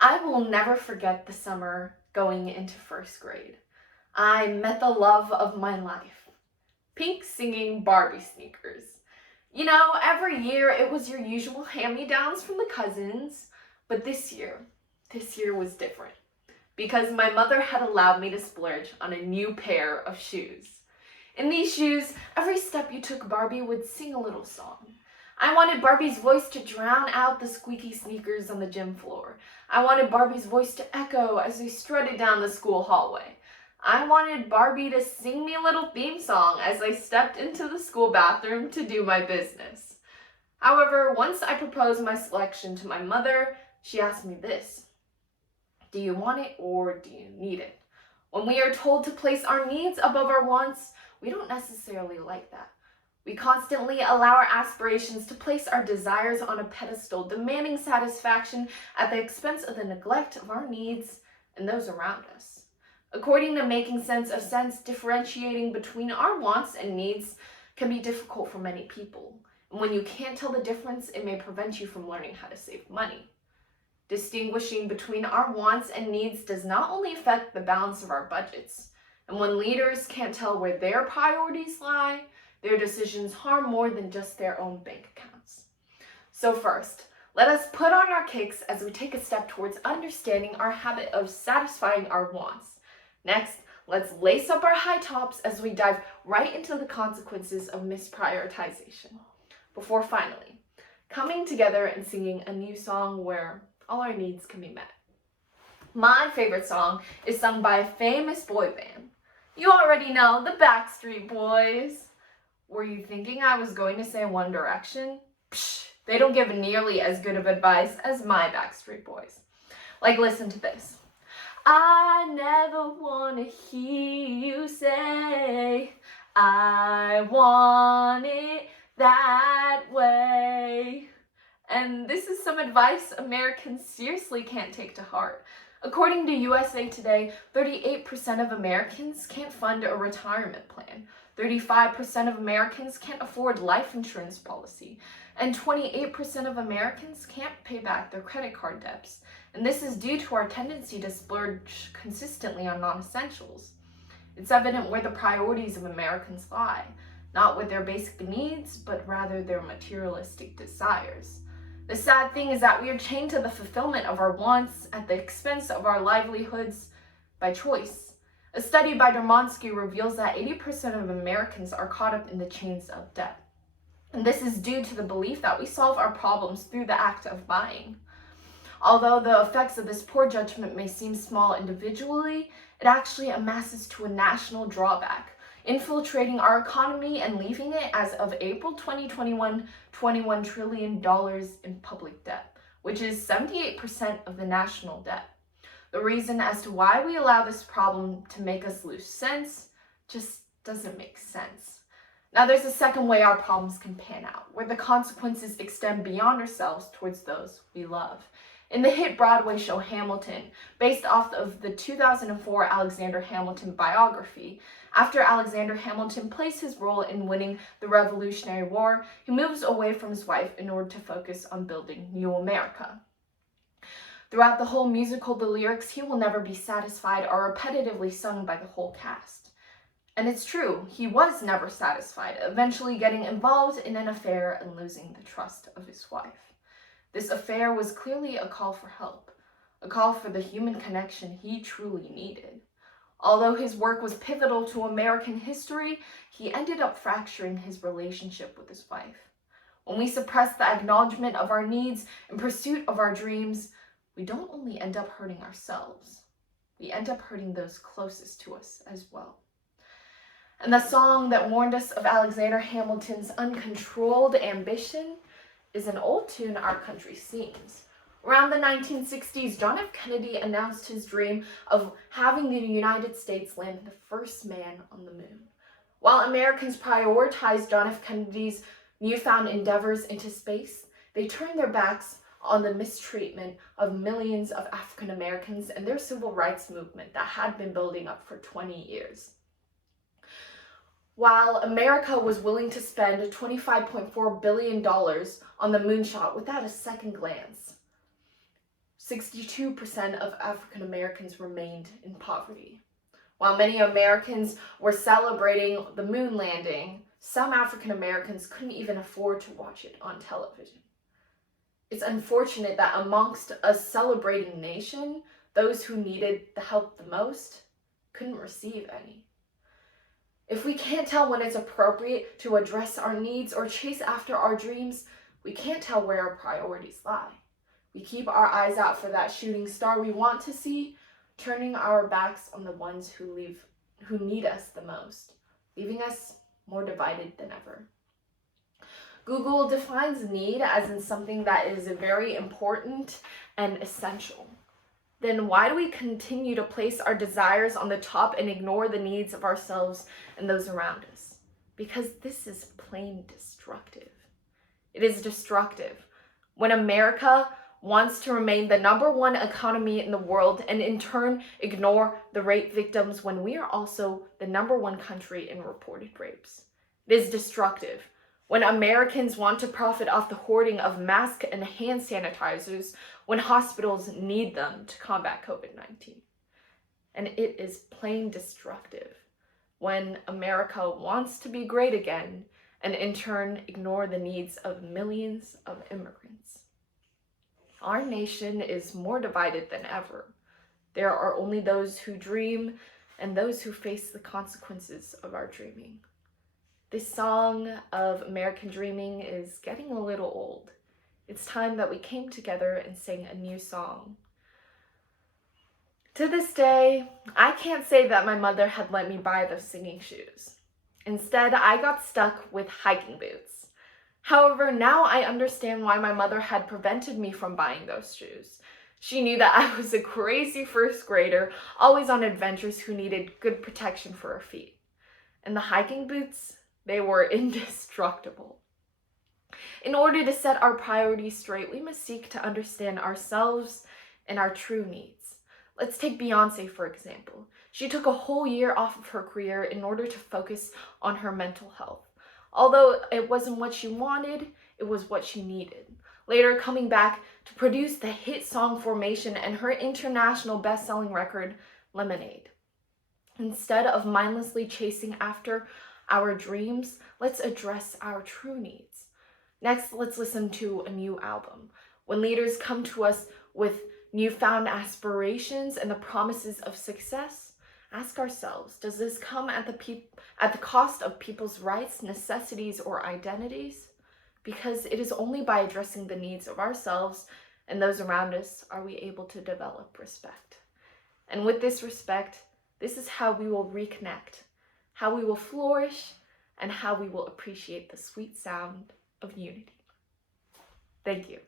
I will never forget the summer going into first grade. I met the love of my life. Pink singing Barbie sneakers. You know, every year it was your usual hand-me-downs from the cousins, but this year was different because my mother had allowed me to splurge on a new pair of shoes. In these shoes, every step you took, Barbie would sing a little song. I wanted Barbie's voice to drown out the squeaky sneakers on the gym floor. I wanted Barbie's voice to echo as we strutted down the school hallway. I wanted Barbie to sing me a little theme song as I stepped into the school bathroom to do my business. However, once I proposed my selection to my mother, she asked me this: do you want it or do you need it? When we are told to place our needs above our wants, we don't necessarily like that. We constantly allow our aspirations to place our desires on a pedestal, demanding satisfaction at the expense of the neglect of our needs and those around us. According to Making Sense of Sense, differentiating between our wants and needs can be difficult for many people. And when you can't tell the difference, it may prevent you from learning how to save money. Distinguishing between our wants and needs does not only affect the balance of our budgets, and when leaders can't tell where their priorities lie, their decisions harm more than just their own bank accounts. So first, let us put on our kicks as we take a step towards understanding our habit of satisfying our wants. Next, let's lace up our high tops as we dive right into the consequences of misprioritization, before finally coming together and singing a new song where all our needs can be met. My favorite song is sung by a famous boy band. You already know, the Backstreet Boys. Were you thinking I was going to say One Direction? Psh, they don't give nearly as good of advice as my Backstreet Boys. Like, listen to this. I never want to hear you say, I want it that way. And this is some advice Americans seriously can't take to heart. According to USA Today, 38% of Americans can't fund a retirement plan. 35% of Americans can't afford life insurance policy, and 28% of Americans can't pay back their credit card debts. And this is due to our tendency to splurge consistently on non-essentials. It's evident where the priorities of Americans lie, not with their basic needs, but rather their materialistic desires. The sad thing is that we are chained to the fulfillment of our wants at the expense of our livelihoods by choice. A study by Dermonsky reveals that 80% of Americans are caught up in the chains of debt. And this is due to the belief that we solve our problems through the act of buying. Although the effects of this poor judgment may seem small individually, it actually amasses to a national drawback, infiltrating our economy and leaving it, as of April 2021, $21 trillion in public debt, which is 78% of the national debt. The reason as to why we allow this problem to make us lose sense just doesn't make sense. Now, there's a second way our problems can pan out, where the consequences extend beyond ourselves towards those we love. In the hit Broadway show Hamilton, based off of the 2004 Alexander Hamilton biography, after Alexander Hamilton plays his role in winning the Revolutionary War, he moves away from his wife in order to focus on building new America. Throughout the whole musical, the lyrics, "He will never be satisfied," are repetitively sung by the whole cast. And it's true, he was never satisfied, eventually getting involved in an affair and losing the trust of his wife. This affair was clearly a call for help, a call for the human connection he truly needed. Although his work was pivotal to American history, he ended up fracturing his relationship with his wife. When we suppress the acknowledgement of our needs in pursuit of our dreams, we don't only end up hurting ourselves, we end up hurting those closest to us as well. And the song that warned us of Alexander Hamilton's uncontrolled ambition is an old tune our country sings. Around the 1960s, John F. Kennedy announced his dream of having the United States land the first man on the moon. While Americans prioritized John F. Kennedy's newfound endeavors into space, they turned their backs on the mistreatment of millions of African Americans and their civil rights movement that had been building up for 20 years. While America was willing to spend $25.4 billion on the moonshot without a second glance, 62% of African Americans remained in poverty. While many Americans were celebrating the moon landing, some African Americans couldn't even afford to watch it on television. It's unfortunate that amongst a celebrating nation, those who needed the help the most couldn't receive any. If we can't tell when it's appropriate to address our needs or chase after our dreams, we can't tell where our priorities lie. We keep our eyes out for that shooting star we want to see, turning our backs on the ones who need us the most, leaving us more divided than ever. Google defines need as in something that is very important and essential. Then why do we continue to place our desires on the top and ignore the needs of ourselves and those around us? Because this is plain destructive. It is destructive when America wants to remain the #1 economy in the world and in turn ignore the rape victims when we are also the #1 country in reported rapes. It is destructive when Americans want to profit off the hoarding of masks and hand sanitizers when hospitals need them to combat COVID-19. And it is plain destructive when America wants to be great again and in turn ignore the needs of millions of immigrants. Our nation is more divided than ever. There are only those who dream and those who face the consequences of our dreaming. This song of American dreaming is getting a little old. It's time that we came together and sang a new song. To this day, I can't say that my mother had let me buy those singing shoes. Instead, I got stuck with hiking boots. However, now I understand why my mother had prevented me from buying those shoes. She knew that I was a crazy first grader, always on adventures who needed good protection for her feet. And the hiking boots, they were indestructible. In order to set our priorities straight, we must seek to understand ourselves and our true needs. Let's take Beyonce, for example. She took a whole year off of her career in order to focus on her mental health. Although it wasn't what she wanted, it was what she needed. Later, coming back to produce the hit song Formation and her international best-selling record, Lemonade. Instead of mindlessly chasing after our dreams, let's address our true needs. Next, let's listen to a new album. When leaders come to us with newfound aspirations and the promises of success, ask ourselves, does this come at the cost of people's rights, necessities, or identities? Because it is only by addressing the needs of ourselves and those around us are we able to develop respect. And with this respect, this is how we will reconnect, how we will flourish, and how we will appreciate the sweet sound of unity. Thank you.